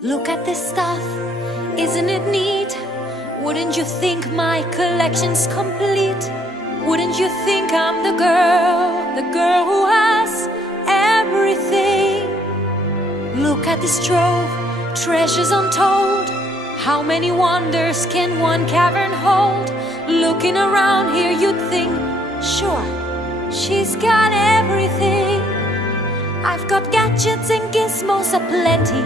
Look at this stuff, isn't it neat? Wouldn't you think my collection's complete? Wouldn't you think I'm the girl who has everything? Look at this trove, treasures untold. How many wonders can one cavern hold? Looking around here you'd think, sure, she's got everything. I've got gadgets and gizmos aplenty.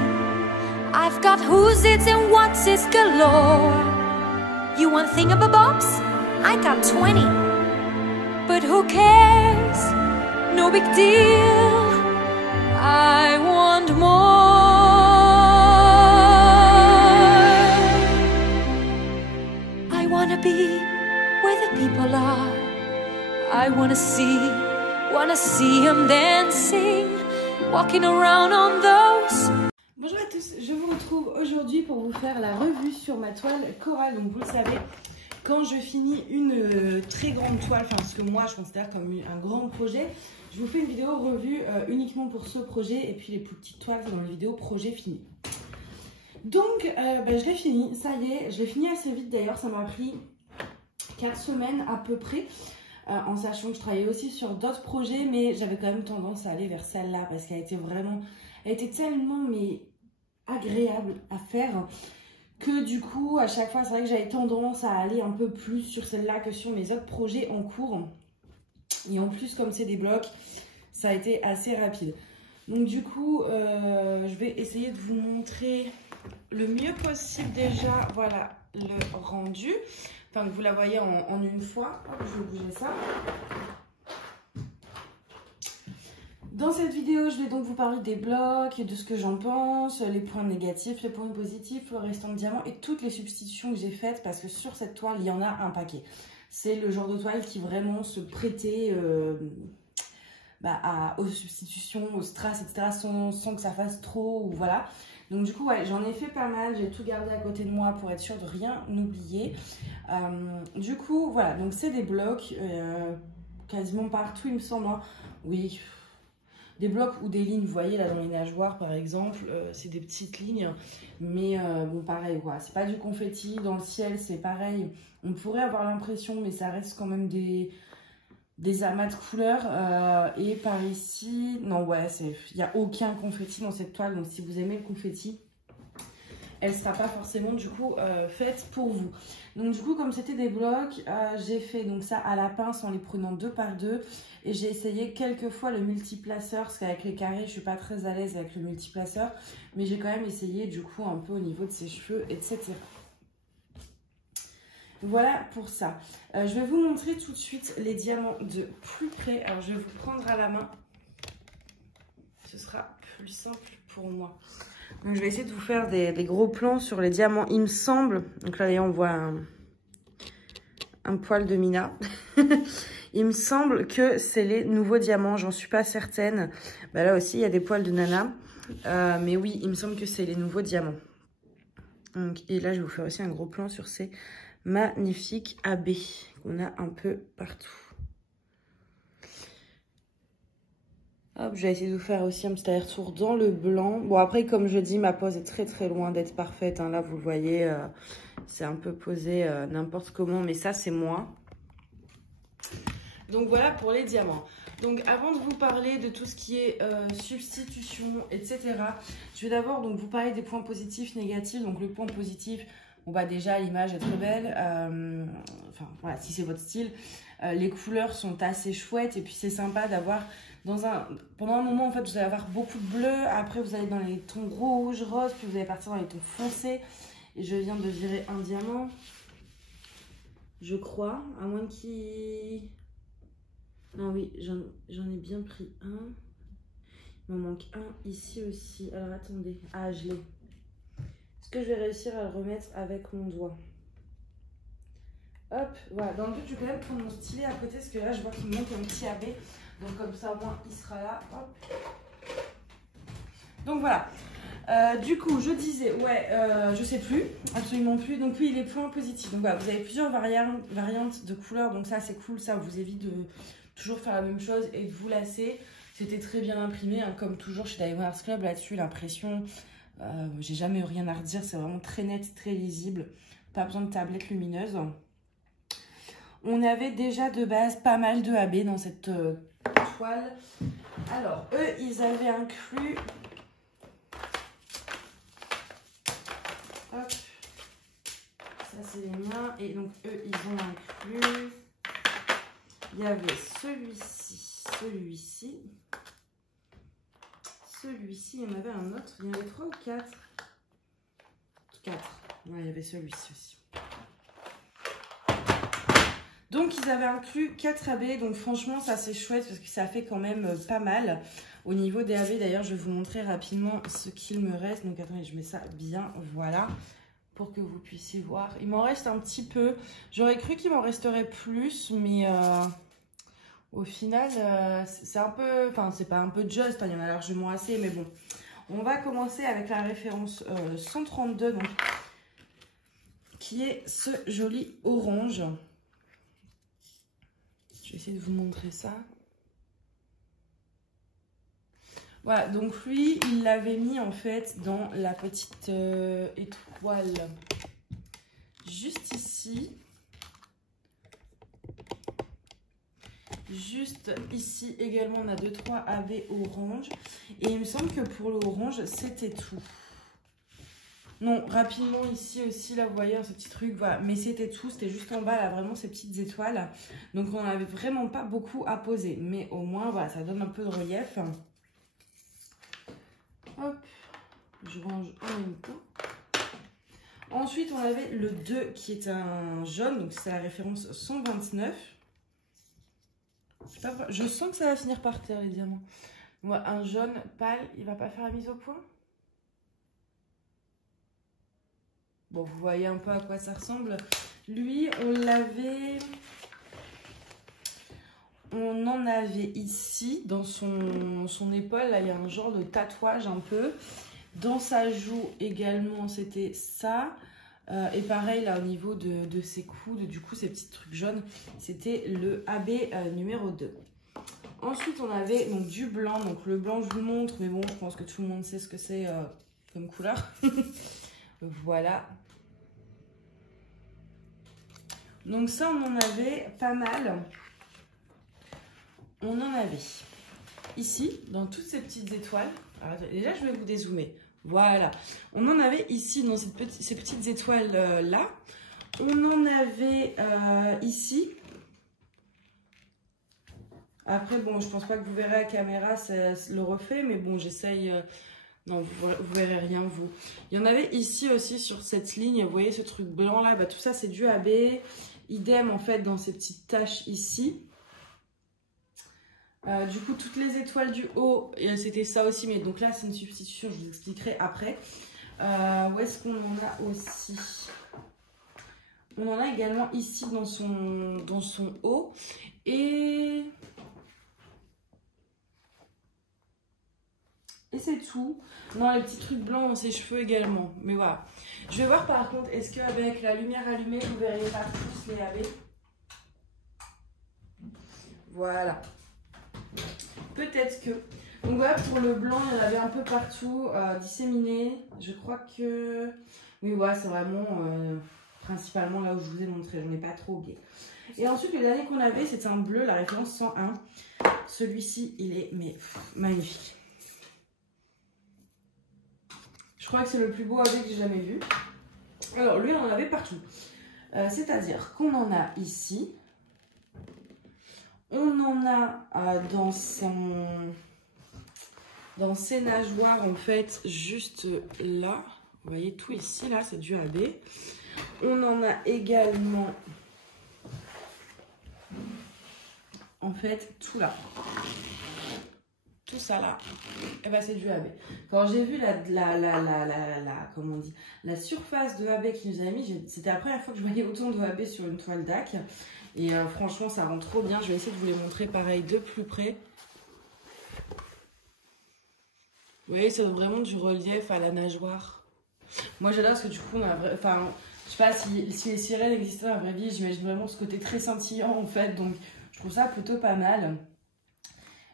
I've got who's its and what's its galore. You want thingamabobs? I got 20. But who cares? No big deal. I want more. I wanna be where the people are. I wanna see them dancing, walking around on those. Bonjour à tous, je vous retrouve aujourd'hui pour vous faire la revue sur ma toile Coral. Donc vous le savez, quand je finis une très grande toile, enfin ce que moi je considère comme un grand projet, je vous fais une vidéo revue uniquement pour ce projet et puis les plus petites toiles dans la vidéo projet fini. Donc je l'ai fini, ça y est, je l'ai fini assez vite d'ailleurs, ça m'a pris 4 semaines à peu près. En sachant que je travaillais aussi sur d'autres projets, mais j'avais quand même tendance à aller vers celle-là parce qu'elle était vraiment, elle était tellement agréable à faire que du coup à chaque fois c'est vrai que j'avais tendance à aller un peu plus sur celle-là que sur mes autres projets en cours. Et en plus comme c'est des blocs, ça a été assez rapide. Donc du coup je vais essayer de vous montrer le mieux possible déjà, voilà le rendu. Enfin, que vous la voyez en une fois. Hop, je vais bouger ça. Dans cette vidéo, je vais donc vous parler des blocs, de ce que j'en pense, les points négatifs, les points positifs, le restant de diamants et toutes les substitutions que j'ai faites parce que sur cette toile, il y en a un paquet. C'est le genre de toile qui vraiment se prêtait aux substitutions, aux strass, etc. sans que ça fasse trop ou voilà. Donc du coup, ouais, j'en ai fait pas mal, j'ai tout gardé à côté de moi pour être sûre de rien oublier. Du coup, voilà, donc c'est des blocs quasiment partout, il me semble. Hein. Oui, des blocs ou des lignes, vous voyez là dans les nageoires par exemple, c'est des petites lignes. Mais bon, pareil, quoi, c'est pas du confetti. Dans le ciel, c'est pareil. On pourrait avoir l'impression, mais ça reste quand même des amas de couleurs et par ici non ouais il n'y a aucun confetti dans cette toile, donc si vous aimez le confetti elle sera pas forcément du coup faite pour vous. Donc du coup comme c'était des blocs j'ai fait donc ça à la pince en les prenant 2 par 2 et j'ai essayé quelques fois le multiplaceur parce qu'avec les carrés je suis pas très à l'aise avec le multiplaceur, mais j'ai quand même essayé du coup un peu au niveau de ses cheveux etc. Voilà pour ça. Je vais vous montrer tout de suite les diamants de plus près. Alors, je vais vous prendre à la main. Ce sera plus simple pour moi. Donc, je vais essayer de vous faire des gros plans sur les diamants, il me semble. Donc là, d'ailleurs, on voit un poil de Mina. Il me semble que c'est les nouveaux diamants. J'en suis pas certaine. Bah, là aussi, il y a des poils de Nana. Mais oui, il me semble que c'est les nouveaux diamants. Donc, et là, je vais vous faire aussi un gros plan sur ces magnifique AB qu'on a un peu partout. Hop, je vais essayer de vous faire aussi un petit aller-retour dans le blanc. Bon, après, comme je dis, ma pose est très loin d'être parfaite. Hein. Là, vous le voyez, c'est un peu posé n'importe comment, mais ça, c'est moi. Donc, voilà pour les diamants. Donc, avant de vous parler de tout ce qui est substitution, etc., je vais d'abord donc vous parler des points positifs, négatifs. Donc, le point positif... Bon bah déjà l'image est très belle, enfin voilà si c'est votre style, les couleurs sont assez chouettes et puis c'est sympa d'avoir pendant un moment en fait vous allez avoir beaucoup de bleu, après vous allez dans les tons rouge, rose, puis vous allez partir dans les tons foncés et je viens de virer un diamant, je crois, à moins qu'il... Non oui, j'en ai bien pris un, il m'en manque un ici aussi, alors attendez, ah je l'ai. Est-ce que je vais réussir à le remettre avec mon doigt? Hop, voilà. Dans le but, je vais quand même prendre mon stylet à côté parce que là, je vois qu'il me manque un petit AB. Donc, comme ça, au moins, il sera là. Hop. Donc, voilà. Du coup, je disais, ouais, je sais plus, absolument plus. Donc, oui, les points positifs. Donc, voilà, vous avez plusieurs variantes de couleurs. Donc, ça, c'est cool. Ça vous évite de toujours faire la même chose et de vous lasser. C'était très bien imprimé, hein, comme toujours chez Diamond Art Club. Là-dessus, l'impression... J'ai jamais eu rien à redire, c'est vraiment très net, très lisible. Pas besoin de tablette lumineuse. On avait déjà de base pas mal de AB dans cette toile. Alors, eux, ils avaient inclus... Hop. Ça, c'est les miens. Et donc, eux, ils ont inclus... Il y avait celui-ci, celui-ci. Celui-ci, il y en avait un autre. Il y en avait 3 ou 4? 4. Ouais, il y avait celui-ci aussi. Donc, ils avaient inclus 4 AB. Donc, franchement, ça, c'est chouette parce que ça fait quand même pas mal. Au niveau des AB, d'ailleurs, je vais vous montrer rapidement ce qu'il me reste. Donc, attendez, je mets ça bien. Voilà. Pour que vous puissiez voir. Il m'en reste un petit peu. J'aurais cru qu'il m'en resterait plus. Mais au final, c'est un peu... Enfin, c'est pas un peu juste. Il y en a largement assez. Mais bon. On va commencer avec la référence 132. Donc, qui est ce joli orange. Je vais essayer de vous montrer ça. Voilà, donc lui, il l'avait mis en fait dans la petite étoile juste ici. Juste ici également, on a 2-3 AB orange. Et il me semble que pour le orange, c'était tout. Non, rapidement ici aussi, là vous voyez ce petit truc, voilà. Mais c'était tout, c'était juste en bas là, vraiment ces petites étoiles. Donc on n'avait vraiment pas beaucoup à poser. Mais au moins, voilà, ça donne un peu de relief. Hop, je range en même temps. Ensuite, on avait le 2 qui est un jaune, donc c'est la référence 129. Je sens que ça va finir par terre les diamants. Moi, un jaune pâle, il va pas faire la mise au point? Bon, vous voyez un peu à quoi ça ressemble. Lui, on en avait ici, dans son épaule, là, il y a un genre de tatouage un peu. Dans sa joue également, c'était ça. Et pareil, là, au niveau de ses coudes, du coup, ces petits trucs jaunes, c'était le AB numéro 2. Ensuite, on avait donc, du blanc. Donc, le blanc, je vous le montre, mais bon, je pense que tout le monde sait ce que c'est comme couleur. Voilà. Donc ça, on en avait pas mal. On en avait ici, dans toutes ces petites étoiles. Alors, déjà, je vais vous dézoomer. Voilà. On en avait ici, dans ces petites étoiles-là. On en avait ici. Après, bon, je pense pas que vous verrez à la caméra le reflet, mais bon, j'essaye... Non, vous verrez rien, vous. Il y en avait ici aussi sur cette ligne. Vous voyez ce truc blanc là, bah, tout ça c'est du AB. Idem en fait dans ces petites taches ici. Du coup, toutes les étoiles du haut, c'était ça aussi. Mais donc là, c'est une substitution, je vous expliquerai après. Où est-ce qu'on en a aussi? On en a également ici dans son haut. Et c'est tout. Non, les petits trucs blancs dans ses cheveux également. Mais voilà. Je vais voir par contre, est-ce qu'avec la lumière allumée, vous verriez pas tous les AB? Voilà. Peut-être que... Donc voilà, pour le blanc, il y en avait un peu partout, disséminé. Je crois que... Oui, voilà, c'est vraiment principalement là où je vous ai montré. Je n'en ai pas trop oublié. Et ensuite, le dernier qu'on avait, c'était un bleu, la référence 101. Celui-ci, il est magnifique. Je crois que c'est le plus beau AB que j'ai jamais vu. Alors, lui, on en avait partout. C'est-à-dire qu'on en a ici. On en a dans ses nageoires, en fait, juste là. Vous voyez, tout ici, là, c'est du AB. On en a également, en fait, tout là. Tout ça là, et ben c'est du AB. Quand j'ai vu comment on dit, la surface de AB qu'il nous a mis, c'était la première fois que je voyais autant de AB sur une toile DAC. Et franchement, ça rend trop bien. Je vais essayer de vous les montrer pareil de plus près. Vous voyez, ça donne vraiment du relief à la nageoire. Moi, j'adore parce que du coup, on a enfin, je sais pas si les sirènes existaient dans la vraie vie, j'imagine vraiment ce côté très scintillant en fait. Donc, je trouve ça plutôt pas mal.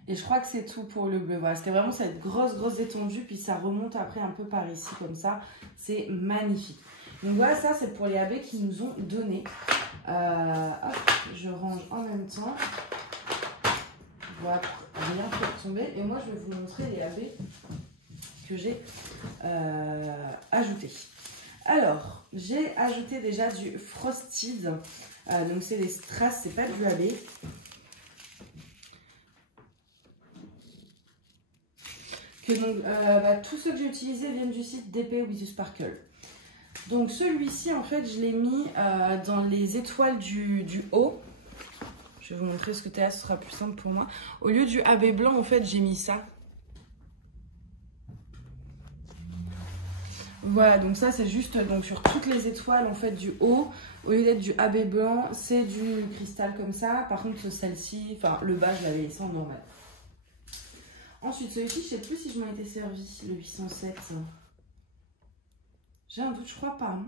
Et je crois que c'est tout pour le bleu. Voilà, c'était vraiment cette grosse étendue. Puis ça remonte après un peu par ici comme ça. C'est magnifique. Donc voilà, ça c'est pour les AB qui nous ont donné. Hop, je range en même temps. Voilà, rien faire tomber. Et moi, je vais vous montrer les AB que j'ai ajoutés. Alors, j'ai ajouté déjà du Frosted. Donc c'est des strass, c'est pas du AB. Que donc, tous ceux que j'ai utilisés viennent du site DP with you Sparkle. Donc celui-ci, en fait, je l'ai mis dans les étoiles du haut. Je vais vous montrer ce côté-là, ce sera plus simple pour moi. Au lieu du AB blanc, en fait, j'ai mis ça. Voilà, donc ça, c'est juste donc, sur toutes les étoiles, en fait, du haut. Au lieu d'être du AB blanc, c'est du cristal comme ça. Par contre, celle-ci, enfin, le bas, je l'avais laissé en normal. Ensuite, celui-ci, je ne sais plus si je m'en étais servi, le 807. J'ai un doute, je crois pas. Hein.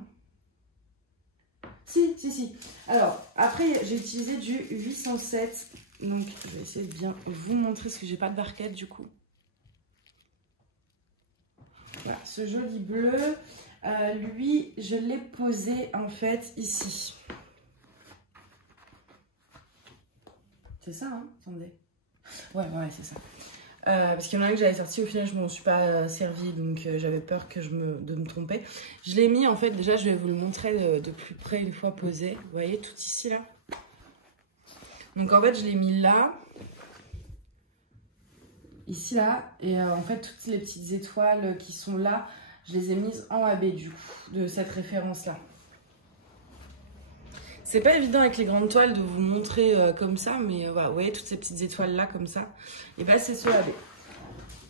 Si. Alors, après, j'ai utilisé du 807. Donc, je vais essayer de bien vous montrer parce que j'ai pas de barquette du coup. Voilà, ce joli bleu. Lui, je l'ai posé en fait ici. C'est ça, hein? Attendez. Ouais, c'est ça. Parce qu'il y en a un que j'avais sorti, au final je m'en suis pas servi, donc j'avais peur de me tromper. Je l'ai mis en fait, déjà je vais vous le montrer de plus près une fois posé. Vous voyez tout ici là. Donc en fait je l'ai mis là, ici là, et en fait toutes les petites étoiles qui sont là, je les ai mises en AB du coup, de cette référence là. C'est pas évident avec les grandes toiles de vous montrer comme ça, mais voilà, vous voyez toutes ces petites étoiles là comme ça, et ben c'est ce AB.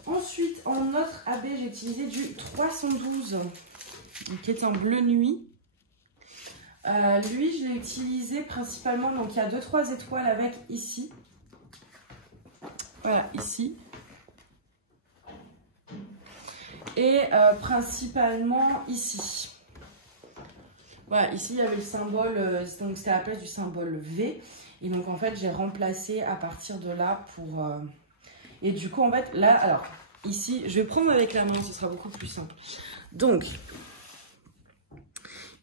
Ensuite, en autre AB, j'ai utilisé du 312, qui est un bleu nuit. Lui, je l'ai utilisé principalement, donc il y a 2-3 étoiles avec ici. Voilà, ici. Et principalement ici. Voilà, ici il y avait le symbole, donc c'était à la place du symbole V. Et donc en fait j'ai remplacé à partir de là pour... Et du coup en fait là, alors ici, je vais prendre avec la main, ce sera beaucoup plus simple. Donc,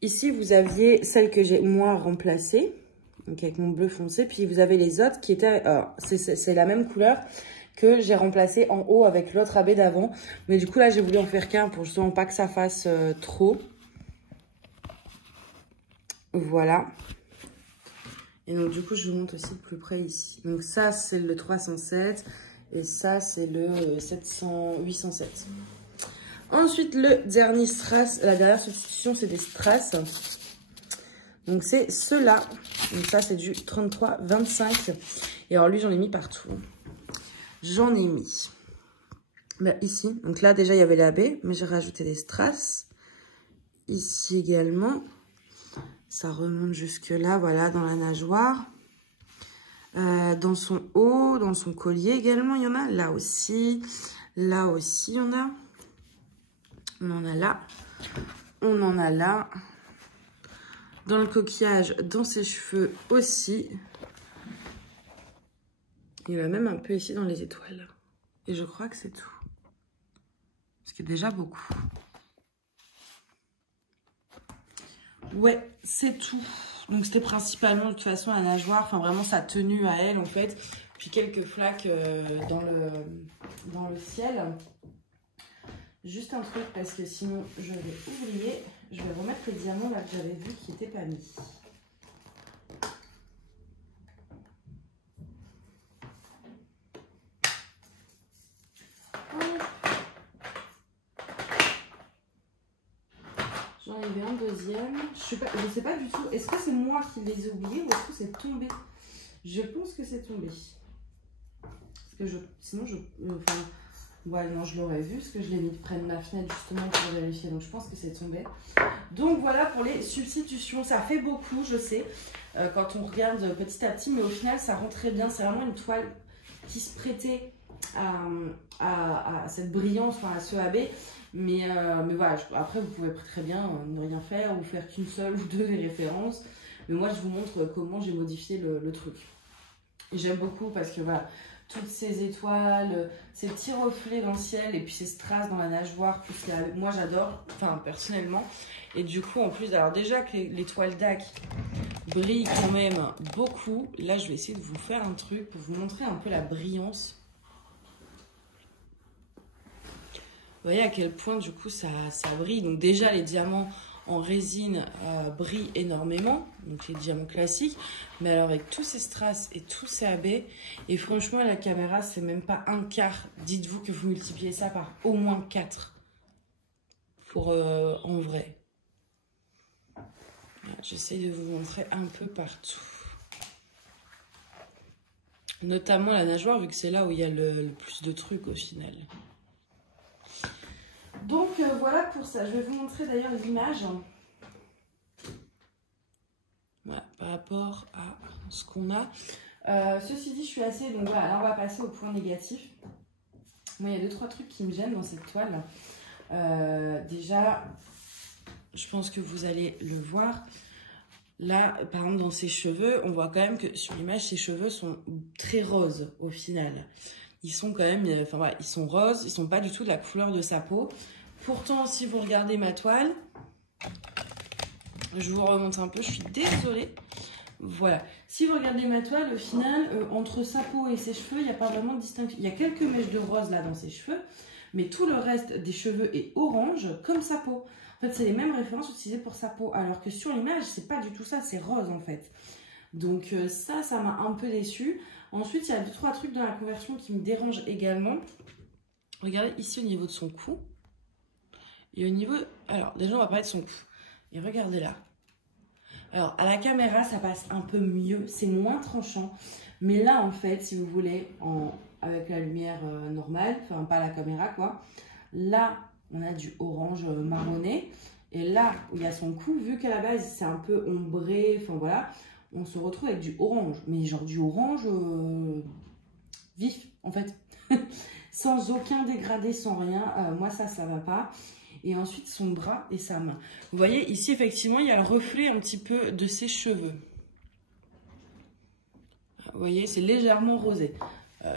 ici vous aviez celle que j'ai moi remplacée, donc avec mon bleu foncé. Puis vous avez les autres qui étaient, c'est la même couleur que j'ai remplacé en haut avec l'autre AB d'avant. Mais du coup là j'ai voulu en faire qu'un pour justement pas que ça fasse trop. Voilà. Et donc du coup je vous montre aussi de plus près ici. Donc ça c'est le 307 et ça c'est le 807. Ensuite le dernier strass, la dernière substitution c'est des strass. Donc c'est ceux-là. Donc ça c'est du 33-25. Et alors lui j'en ai mis partout. J'en ai mis ici. Donc là déjà il y avait la AB, mais j'ai rajouté des strass. Ici également. Ça remonte jusque là, voilà, dans la nageoire. Dans son haut, dans son collier également, il y en a. Là aussi, il y en a. On en a là. On en a là. Dans le coquillage, dans ses cheveux aussi. Il y en a même un peu ici dans les étoiles. Et je crois que c'est tout. Ce qui est déjà beaucoup. Ouais, c'est tout. Donc c'était principalement de toute façon la nageoire, enfin vraiment sa tenue à elle en fait. Puis quelques flaques dans le ciel. Juste un truc parce que sinon je vais oublier. Je vais remettre les diamants là que j'avais vu qui n'étaient pas mis. J'en avais un deuxième. Je sais pas du tout. Est-ce que c'est moi qui les ai oubliés ou est-ce que c'est tombé? Je pense que c'est tombé. Parce que sinon ouais, non, je l'aurais vu parce que je l'ai mis près de ma fenêtre justement pour vérifier. Donc je pense que c'est tombé. Donc voilà pour les substitutions. Ça fait beaucoup, je sais, quand on regarde petit à petit, mais au final ça rend très bien. C'est vraiment une toile qui se prêtait à cette brillance, enfin à ce AB. Mais voilà, après vous pouvez très bien ne rien faire ou faire qu'une seule ou deux des références. Mais moi je vous montre comment j'ai modifié le truc. Et j'aime beaucoup parce que voilà, toutes ces étoiles, ces petits reflets dans le ciel et puis ces strass dans la nageoire. Plus moi j'adore, enfin personnellement. Et du coup en plus, alors déjà que les toiles DAC brillent quand même beaucoup. Là je vais essayer de vous faire un truc pour vous montrer un peu la brillance. Vous voyez à quel point du coup ça brille. Donc déjà les diamants en résine brillent énormément, donc les diamants classiques. Mais alors avec tous ces strass et tous ces abeilles, et franchement la caméra c'est même pas un quart. Dites-vous que vous multipliez ça par au moins 4 pour en vrai. J'essaie de vous montrer un peu partout. Notamment la nageoire vu que c'est là où il y a le plus de trucs au final. Donc voilà pour ça. Je vais vous montrer d'ailleurs l'image. Voilà, par rapport à ce qu'on a. Ceci dit, je suis assez... Donc voilà, là on va passer au point négatif. Moi, il y a 2-3 trucs qui me gênent dans cette toile. Déjà, je pense que vous allez le voir. Là, par exemple, dans ses cheveux, on voit quand même que sur l'image, ses cheveux sont très roses au final. Ils sont quand même, enfin voilà, ils sont roses, ils sont pas du tout de la couleur de sa peau. Pourtant, si vous regardez ma toile, je vous remonte un peu, je suis désolée. Voilà, si vous regardez ma toile, au final, entre sa peau et ses cheveux, il n'y a pas vraiment de distinction. Il y a quelques mèches de rose là dans ses cheveux, mais tout le reste des cheveux est orange comme sa peau. En fait, c'est les mêmes références utilisées pour sa peau, alors que sur l'image, c'est pas du tout ça, c'est rose en fait. Donc ça m'a un peu déçue. Ensuite, il y a 2-3 trucs dans la conversion qui me dérangent également. Regardez ici au niveau de son cou. Et au niveau... Alors, déjà, on va parler de son cou. Et regardez là. Alors, à la caméra, ça passe un peu mieux. C'est moins tranchant. Mais là, en fait, si vous voulez, avec la lumière normale, enfin, pas la caméra, quoi. Là, on a du orange marronné. Et là, où il y a son cou, vu qu'à la base, c'est un peu ombré, enfin, voilà... On se retrouve avec du orange, mais genre du orange vif en fait, sans aucun dégradé, sans rien. Moi ça va pas. Et ensuite son bras et sa main. Vous voyez ici effectivement il y a le reflet un petit peu de ses cheveux. Vous voyez c'est légèrement rosé.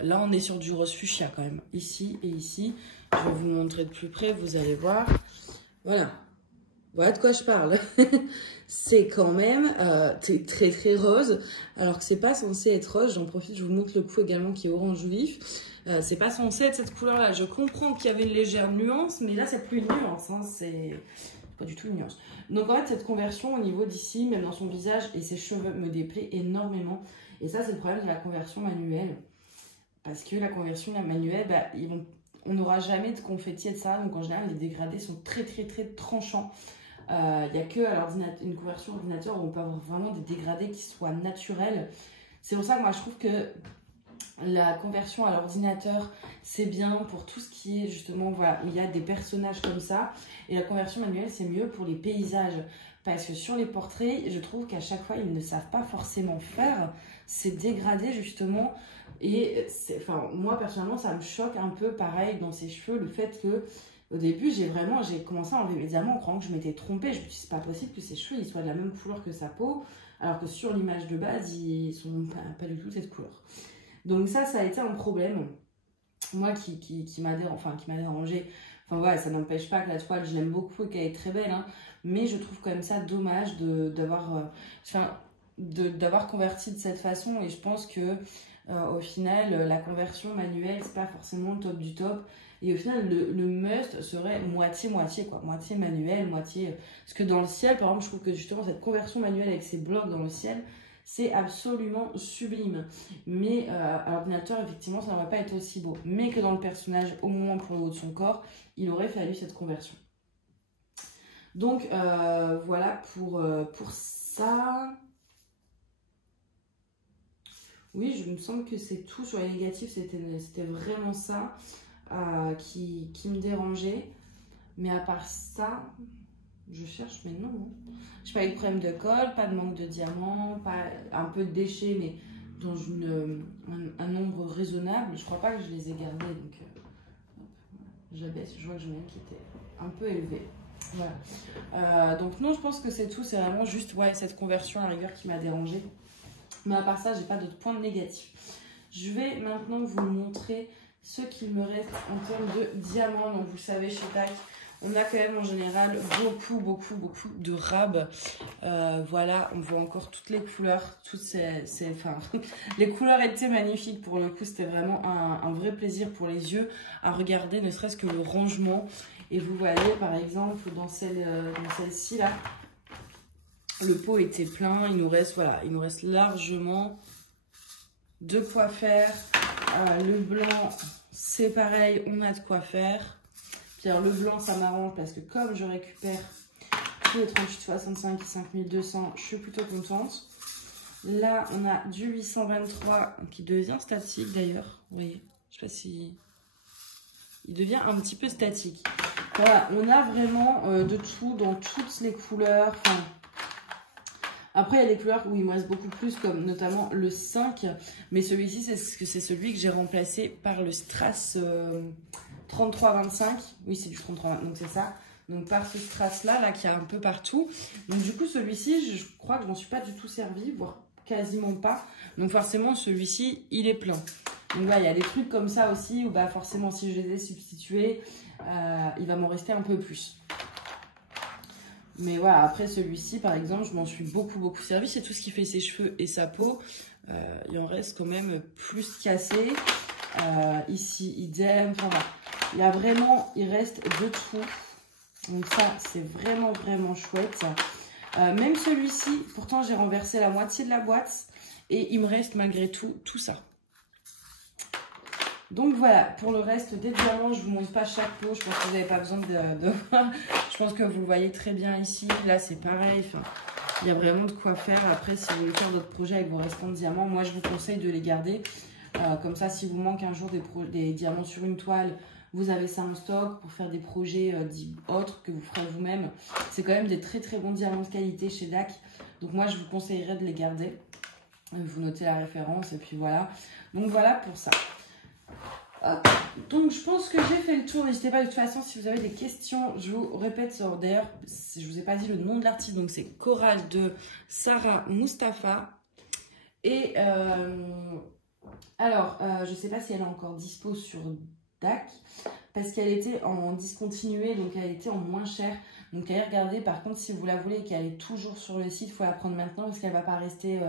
Là on est sur du rose fuchsia quand même. Ici et ici. Je vais vous montrer de plus près, vous allez voir. Voilà. Voilà de quoi je parle. C'est quand même très très rose, alors que c'est pas censé être rose. J'en profite, je vous montre le cou également qui est orange vif. C'est pas censé être cette couleur-là. Je comprends qu'il y avait une légère nuance, mais là c'est plus une nuance, hein. C'est pas du tout une nuance. Donc en fait cette conversion au niveau d'ici, même dans son visage et ses cheveux, me déplaît énormément. Et ça c'est le problème de la conversion manuelle, parce que la conversion manuelle, bah, on n'aura jamais de confetti et de ça. Donc en général les dégradés sont très très très tranchants. Il n'y a que à l'ordinateur, une conversion ordinateur où on peut avoir vraiment des dégradés qui soient naturels. C'est pour ça que moi je trouve que la conversion à l'ordinateur c'est bien pour tout ce qui est justement, voilà, il y a des personnages comme ça. Et la conversion manuelle c'est mieux pour les paysages, parce que sur les portraits je trouve qu'à chaque fois ils ne savent pas forcément faire ces dégradés justement. Et enfin, moi personnellement ça me choque un peu, pareil dans ses cheveux, le fait que au début, j'ai commencé à enlever mes diamants en croyant que je m'étais trompée. Je me suis dit, c'est pas possible que ses cheveux ils soient de la même couleur que sa peau, alors que sur l'image de base, ils sont pas du tout cette couleur. Donc ça a été un problème. Moi qui m'a dérangé. Enfin voilà, ça n'empêche pas que la toile, je l'aime beaucoup et qu'elle est très belle, hein, mais je trouve quand même ça dommage d'avoir converti de cette façon. Et je pense que au final, la conversion manuelle, c'est pas forcément le top du top. Et au final, le must serait moitié-moitié, quoi. Moitié manuel, moitié... Parce que dans le ciel, par exemple, je trouve que justement, cette conversion manuelle avec ces blocs dans le ciel, c'est absolument sublime. Mais à l'ordinateur, effectivement, ça n'aurait pas été aussi beau. Mais que dans le personnage, au moins pour le haut de son corps, il aurait fallu cette conversion. Donc, voilà pour ça. Oui, je me semble que c'est tout sur les négatifs, c'était vraiment ça. Qui me dérangeait, mais à part ça je cherche, mais non, j'ai pas eu de problème de colle, pas de manque de diamants, pas un peu de déchets, mais dans un nombre raisonnable. Je crois pas que je les ai gardés, donc j'abaisse, je vois que j'en ai un qui était un peu élevé. Voilà. Donc non, je pense que c'est tout, c'est vraiment juste cette conversion à la rigueur qui m'a dérangée, mais à part ça j'ai pas d'autres points négatifs. Je vais maintenant vous montrer ce qu'il me reste en termes de diamants. Donc vous savez, chez TAC, on a quand même en général beaucoup de rabes. Voilà, on voit encore toutes les couleurs. Enfin, les couleurs étaient magnifiques pour le coup. C'était vraiment un vrai plaisir pour les yeux à regarder, ne serait-ce que le rangement. Et vous voyez par exemple dans celle-ci là, le pot était plein. Il nous reste, voilà, il nous reste largement de quoi faire. Le blanc, c'est pareil, on a de quoi faire. Pierre, le blanc, ça m'arrange parce que comme je récupère tous les 38,65 et 5200, je suis plutôt contente. Là, on a du 823 qui devient statique d'ailleurs. Vous voyez, je sais pas si... Il devient un petit peu statique. Voilà, on a vraiment de tout dans toutes les couleurs. Enfin, après, il y a des couleurs où il me reste beaucoup plus, comme notamment le 5. Mais celui-ci, c'est celui que j'ai remplacé par le Strass 3325. Oui, c'est du 33, donc c'est ça. Donc par ce Strass-là, là, qui a un peu partout. Donc du coup, celui-ci, je crois que je m'en suis pas du tout servi, voire quasiment pas. Donc forcément, celui-ci, il est plein. Donc voilà, il y a des trucs comme ça aussi, où bah, forcément, si je les ai substitués, il va m'en rester un peu plus. Mais voilà, après celui-ci, par exemple, je m'en suis beaucoup servi. C'est tout ce qui fait ses cheveux et sa peau. Il en reste quand même plus cassé. Ici, idem. Enfin, voilà. Il y a vraiment, il reste de tout. Donc ça, c'est vraiment chouette. Même celui-ci, pourtant, j'ai renversé la moitié de la boîte. Et il me reste malgré tout ça. Donc voilà, pour le reste des diamants, je ne vous montre pas chaque pot. Je pense que vous n'avez pas besoin de voir. Je pense que vous le voyez très bien ici. Là, c'est pareil. Enfin, il y a vraiment de quoi faire. Après, si vous voulez faire d'autres projets avec vos restants de diamants, moi, je vous conseille de les garder. Comme ça, si vous manque un jour des diamants sur une toile, vous avez ça en stock pour faire des projets dits autres que vous ferez vous-même. C'est quand même des très bons diamants de qualité chez DAC. Donc moi, je vous conseillerais de les garder. Vous notez la référence et puis voilà. Donc voilà pour ça. Donc je pense que j'ai fait le tour. N'hésitez pas de toute façon si vous avez des questions. Je vous répète, d'ailleurs je vous ai pas dit le nom de l'artiste, donc c'est Coral de Sarah Mustafa. Et alors je sais pas si elle est encore dispo sur DAC parce qu'elle était en discontinuée, donc elle était en moins cher. Donc allez regarder. Par contre, si vous la voulez et qu'elle est toujours sur le site, il faut la prendre maintenant parce qu'elle va pas rester...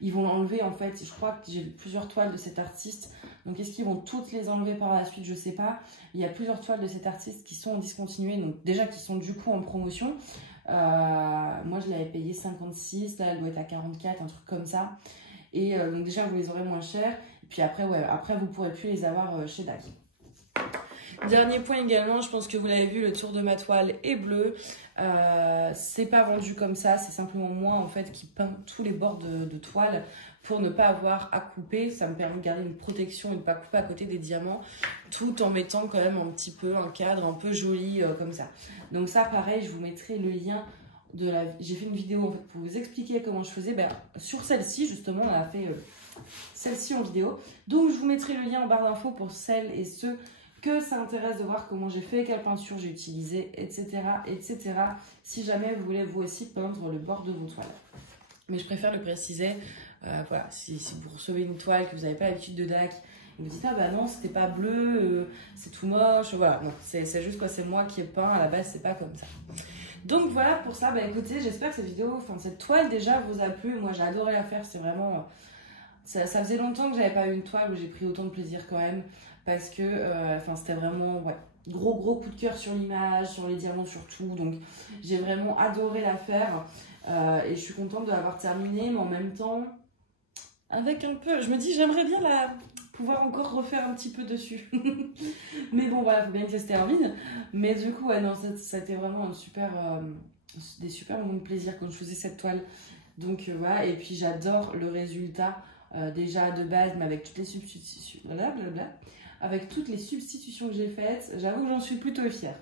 Ils vont l'enlever en fait. Je crois que j'ai plusieurs toiles de cet artiste. Donc est-ce qu'ils vont toutes les enlever par la suite? Je sais pas. Il y a plusieurs toiles de cet artiste qui sont discontinuées. Donc déjà qui sont du coup en promotion. Moi je l'avais payé 56. Là elle doit être à 44, un truc comme ça. Et donc déjà vous les aurez moins cher. Et puis après, ouais, après vous pourrez plus les avoir chez DAC. Dernier point également, je pense que vous l'avez vu, le tour de ma toile est bleu. C'est pas vendu comme ça, c'est simplement moi en fait qui peins tous les bords de toile pour ne pas avoir à couper. Ça me permet de garder une protection et de ne pas couper à côté des diamants, tout en mettant quand même un petit peu un cadre un peu joli comme ça. Donc ça pareil, je vous mettrai le lien de la... J'ai fait une vidéo en fait, pour vous expliquer comment je faisais. Sur celle-ci justement, on a fait celle-ci en vidéo. Donc je vous mettrai le lien en barre d'infos pour celles et ceux que ça intéresse de voir comment j'ai fait, quelle peinture j'ai utilisée, etc. Si jamais vous voulez vous aussi peindre le bord de vos toiles. Mais je préfère le préciser. Voilà, si vous recevez une toile que vous n'avez pas l'habitude de DAC, et vous dites ah bah non c'était pas bleu, c'est tout moche, voilà, non, c'est juste quoi, c'est moi qui ai peint, à la base c'est pas comme ça. Donc voilà pour ça, bah écoutez, j'espère que cette vidéo, enfin cette toile déjà vous a plu. Moi j'ai adoré la faire, c'est vraiment... Ça faisait longtemps que j'avais pas eu une toile où j'ai pris autant de plaisir quand même. Parce que c'était vraiment gros coup de cœur sur l'image, sur les diamants surtout. Donc j'ai vraiment adoré la faire et je suis contente de l'avoir terminée, mais en même temps avec un peu, je me dis j'aimerais bien pouvoir encore refaire un petit peu dessus. Mais bon voilà, faut bien que ça se termine. Mais du coup ouais, non, ça a été vraiment des super moments de plaisir quand je faisais cette toile. Donc voilà, et puis j'adore le résultat déjà de base, mais avec toutes les substitutions, avec toutes les substitutions que j'ai faites, j'avoue que j'en suis plutôt fière.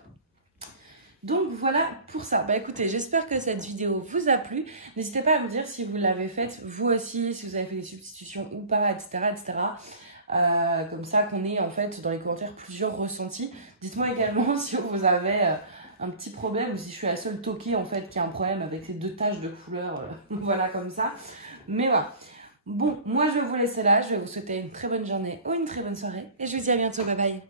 Donc voilà pour ça. Bah écoutez, j'espère que cette vidéo vous a plu. N'hésitez pas à me dire si vous l'avez faite vous aussi, si vous avez fait des substitutions ou pas, etc. Comme ça qu'on ait en fait dans les commentaires plusieurs ressentis. Dites-moi également si vous avez un petit problème ou si je suis la seule toquée en fait qui a un problème avec ces deux taches de couleur. Voilà comme ça. Mais voilà. Bon, moi je vais vous laisser là, je vais vous souhaiter une très bonne journée ou une très bonne soirée et je vous dis à bientôt, bye bye.